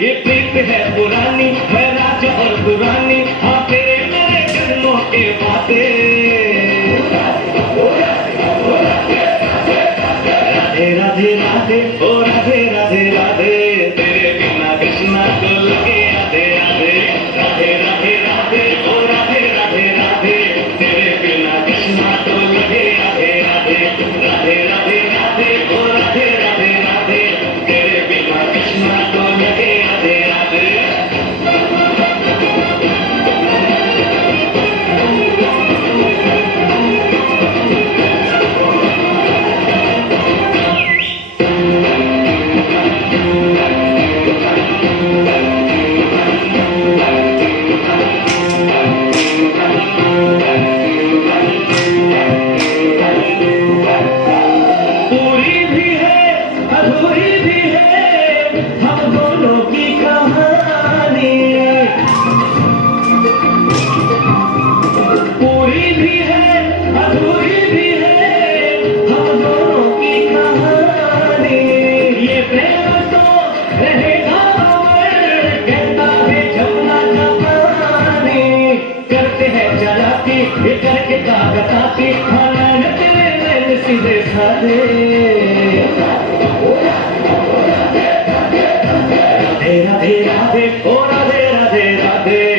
ये प्रीत है पुरानी, है राजा और पुरानी, हाँ तेरे मेरे जन्मों के वादे। राधे राधे राधे ओ राधे राधे राधे, तेरे बिना कृष्णा को लगे आधे आधे। राधे राधे राधे ओ राधे राधे राधे, तेरे बिना कृष्णा को लगे आधे आधे। राधे राधे राधे ओ राधे राधे राधे, तेरे बिना कृष्णा को लगे आधे आधे। पूरी भी है अधूरी भी है हम दोनों की कहानी। पूरी भी है अधूरी भी है हम दोनों की कहानी। ये प्रेम तो रहेगा अमर, कहता है जमुना का पानी। करते हैं चालाकी ये करके ताकताती, खाना न तेरे नैन सीधे साधे। राधे राधे राधे ओ राधे राधे राधे।